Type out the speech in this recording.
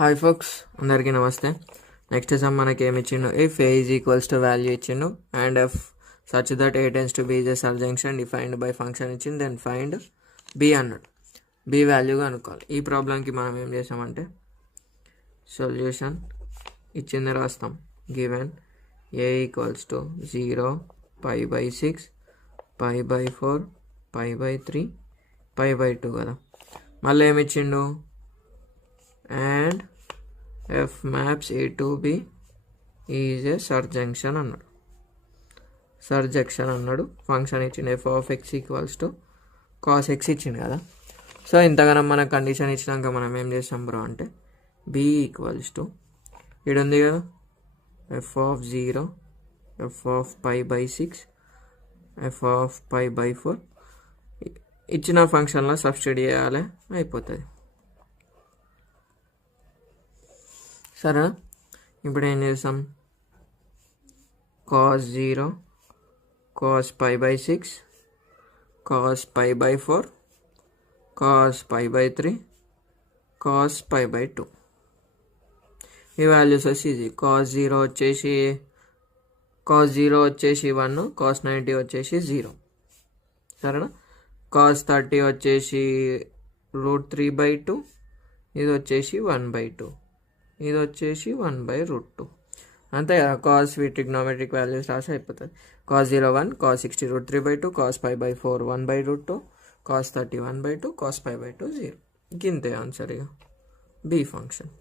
Hi folks, అందరికీ నమస్తే. Next some మనకి ఏమి ఇచ్చిండు, if A is equals to value ఇచ్చిండు and f such that A tends to B is a surjection defined by function ఇచ్చింది, then find B అన్నాడు. బి వాల్యూగా అనుకోవాలి. ఈ ప్రాబ్లంకి మనం ఏం చేసామంటే సొల్యూషన్ ఇచ్చింది రాస్తాం. గివెన్ ఏ ఈక్వల్స్ టు 0, π/6, π/4, π/3, π/2 కదా. మళ్ళీ ఏమి ఇచ్చిండు, and f maps A to B is a surjection అన్నాడు. సర్జంక్షన్ అన్నాడు. ఫంక్షన్ ఇచ్చిండు f of x equals to cos x ఇచ్చిండు కదా. సో ఇంతగానం మన కండిషన్ ఇచ్చినాక మనం ఏం చేస్తాం బ్రో అంటే బి ఈక్వల్స్ టు ఇక్కడ ఉంది కదా, f of 0, f of π/6, f of π/4 ఇచ్చిన ఫంక్షన్లో సబ్స్టిట్యూట్ చేయాలి, అయిపోతుంది. సరే, ఇప్పుడు ఏం చేస్తాం, cos 0, cos π/6, cos π/4, cos π/3, cos π/2 ఈ వాల్యూస్ వచ్చేసి కాస్ 0 వచ్చేసి 1, కాస్ 90 వచ్చేసి 0. సరేనా. కాస్ 30 వచ్చేసి √3/2, ఇది వచ్చేసి 1/2, ఇది వచ్చేసి 1/√2. అంతే కదా. కాస్ ట్రిగ్నోమెట్రిక్ వాల్యూస్ రాసి అయిపోతుంది. Cos 0 1, cos 60 √3/2, cos π/4 1/√2, cos 30 1/2, cos π/2 0. ఇంతే ఆన్సర్ ఇక బి ఫంక్షన్.